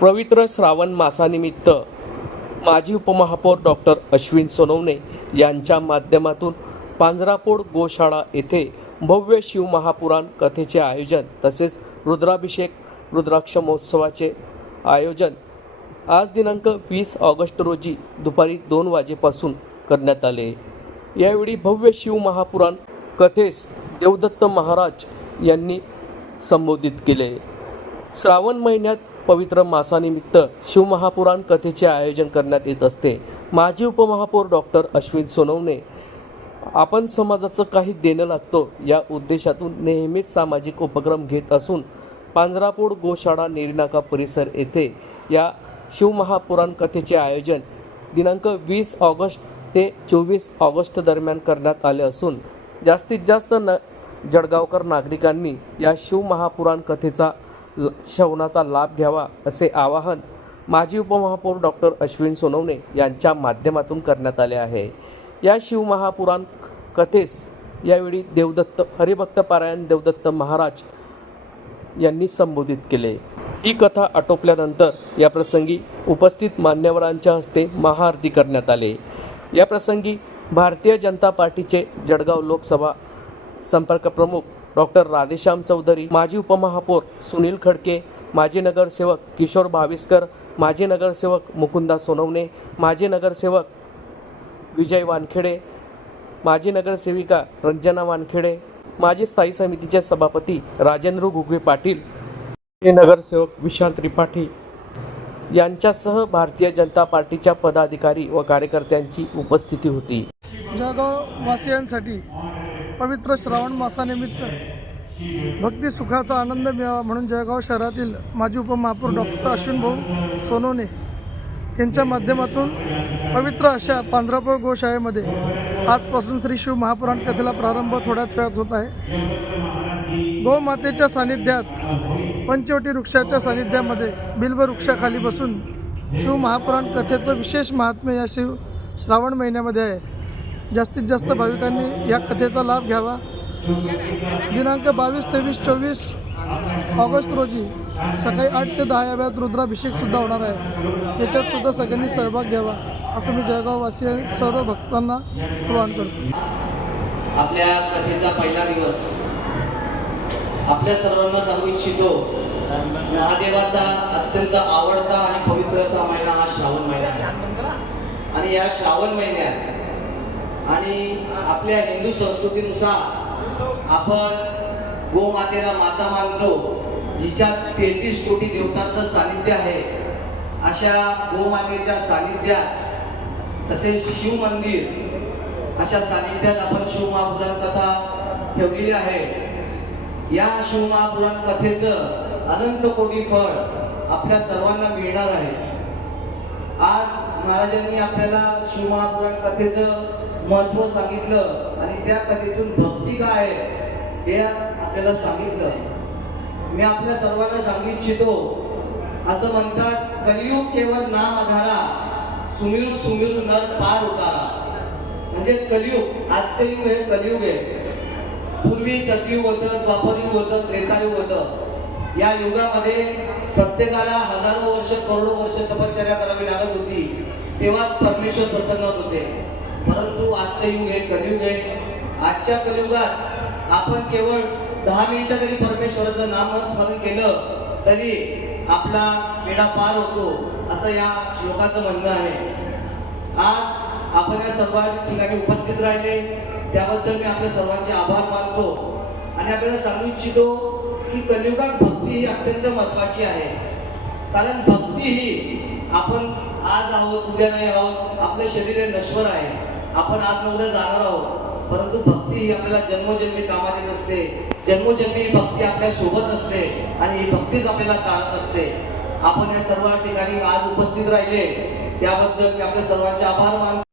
पवित्र श्रावण मासानिमित्त माजी उपमहापौर डॉक्टर अश्विन सोनवणे यांच्या माध्यमातून पांजरापोड गोशाळा येथे भव्य शिवमहापुराण कथेचे आयोजन तसेच रुद्राभिषेक रुद्राक्ष महोत्सवाचे आयोजन आज दिनांक वीस ऑगस्ट रोजी दुपारी दोन वाजेपासून करण्यात आले. यावेळी भव्य शिवमहापुराण कथेस देवदत्त महाराज यांनी संबोधित केले. श्रावण महिन्यात पवित्र मासानिमित्त शिवमहापुराण कथेचे आयोजन करण्यात येत असते. माजी उपमहापौर डॉक्टर अश्विन सोनवणे आपण समाजाचं काही देणं लागतो या उद्देशातून नेहमीच सामाजिक उपक्रम घेत असून पांजरापूर गोशाळा नेरीनाका परिसर येथे या शिवमहापुराण कथेचे आयोजन दिनांक वीस ऑगस्ट ते चोवीस ऑगस्ट दरम्यान करण्यात आले असून जास्तीत जास्त न जळगावकर नागरिकांनी या शिवमहापुराण कथेचा श्रवणाचा लाभ घ्यावा असे आवाहन माजी उपमहापौर डॉक्टर अश्विन सोनवणे यांच्या माध्यमातून करण्यात आले आहे. या शिवमहापुराण कथेस यावेळी देवदत्त हरिभक्त पारायण देवदत्त महाराज यांनी संबोधित केले. ही कथा आटोपल्यानंतर या प्रसंगी उपस्थित मान्यवरांच्या हस्ते महाआरती करण्यात आले. या प्रसंगी भारतीय जनता पार्टीचे जळगाव लोकसभा संपर्क प्रमुख डॉक्टर राधेश्याम चौधरी माजी उपमहापौर सुनील खडके माजी नगरसेवक किशोर भाविस्कर माजी नगरसेवक मुकुंदा सोनवणे माजी नगरसेवक विजय वानखेडे माजी नगरसेविका रंजना वानखेडे माजी स्थायी समितीचे सभापती राजेंद्र घुगवे पाटील नगरसेवक विशाल त्रिपाठी यांच्यासह भारतीय जनता पार्टीच्या पदाधिकारी व कार्यकर्त्यांची उपस्थिती होती. जळगाव वासियांसाठी पवित्र श्रावण मासानिमित्त भक्ती सुखाचा आनंद मिळावा म्हणून जळगाव शहरातील माजी उपमहापौर डॉक्टर अश्विन भाऊ यांच्या माध्यमातून पवित्र अशा पांढरापूर गोशाळेमध्ये आजपासून श्री शिव महापुराण कथेला प्रारंभ थोड्याच वेळात होत आहे. गोमातेच्या सानिध्यात पंचवटी वृक्षाच्या सानिध्यामध्ये बिल्व वृक्षाखाली बसून शिव महापुराण कथेचं विशेष महात्म्य या शिव श्रावण महिन्यामध्ये आहे. जास्तीत जास्त भाविकांनी या कथेचा लाभ घ्यावा. दिनांक बावीस तेवीस चोवीस ऑगस्ट रोजी सकाळी आठ ते दहा या वेळात रुद्राभिषेकसुद्धा होणार आहे. याच्यात सुद्धा सगळ्यांनी सहभाग घ्यावा असं मी जळगाववासी आणि सर्व भक्तांना आवाहन करतो. आपल्या कथेचा पहिला दिवस. आपल्या सर्वांना सांगू इच्छितो महादेवाचा अत्यंत आवडता आणि पवित्र असा महिना हा श्रावण महिना आहे. आणि या श्रावण महिन्यात आणि आपल्या हिंदू संस्कृतीनुसार आपण गोमातेला माता मानतो जिच्यात तेहतीस कोटी देवतांचं सानिध्य आहे. अशा गोमातेच्या सानिध्यात तसेच शिव मंदिर अशा सानिध्यात आपण शिवमहापुराण कथा ठेवलेली आहे. या शिवमहापुराण कथेचं अनंत कोटी फळ आपल्या सर्वांना मिळणार आहे. आज महाराजांनी आपल्याला शिवमहापुराण कथेचं महत्त्व सांगितलं आणि त्या कथेतून भक्ती काय आहे हे आपल्याला सांगितलं. मी आपल्या सर्वांना सांगू इच्छितो असं म्हणतात कलियुग केवळ नाम आधारा सुमिरू सुमिरू नर पार उतारा. म्हणजे कलियुग आजचं युग हे कलियुग आहे. पूर्वी सतयुग होतं द्वापरयुग होतं त्रेतायुग होतं. या युगामध्ये प्रत्येकाला हजारो वर्ष करोडो वर्ष तपश्चर्या करावी लागत होती. तेव्हा परमेश्वर प्रसन्न होत होते. परंतु आजचं युग हे कलियुग आहे. आजच्या कलियुगात आपण केवळ दहा मिनिटं जरी परमेश्वराचं नाम स्मरण केलं तरी आपला वेडा पार होतो असं या श्लोकाचं म्हणणं आहे. आज आपण या सर्व ठिकाणी उपस्थित राहिले त्याबद्दल मी आपल्या सर्वांचे आभार मानतो. आणि आपल्याला सांगू इच्छितो की कलियुगात भक्ती ही अत्यंत महत्वाची आहे. कारण भक्ती ही आपण आज आहोत उद्या नाही आहोत आपलं शरीर हे नश्वर आहे. आपण आज न उद्या जाणार आहोत. परंतु भक्ती ही आपल्याला जन्मोजन्मी कामात येत असते जन्मोजन्मी ही भक्ती आपल्यासोबत असते आणि ही भक्तीच आपल्याला तारत असते. आपण या सर्व ठिकाणी आज उपस्थित राहिले. त्याबद्दल मी आपल्या सर्वांचे आभार मानतो.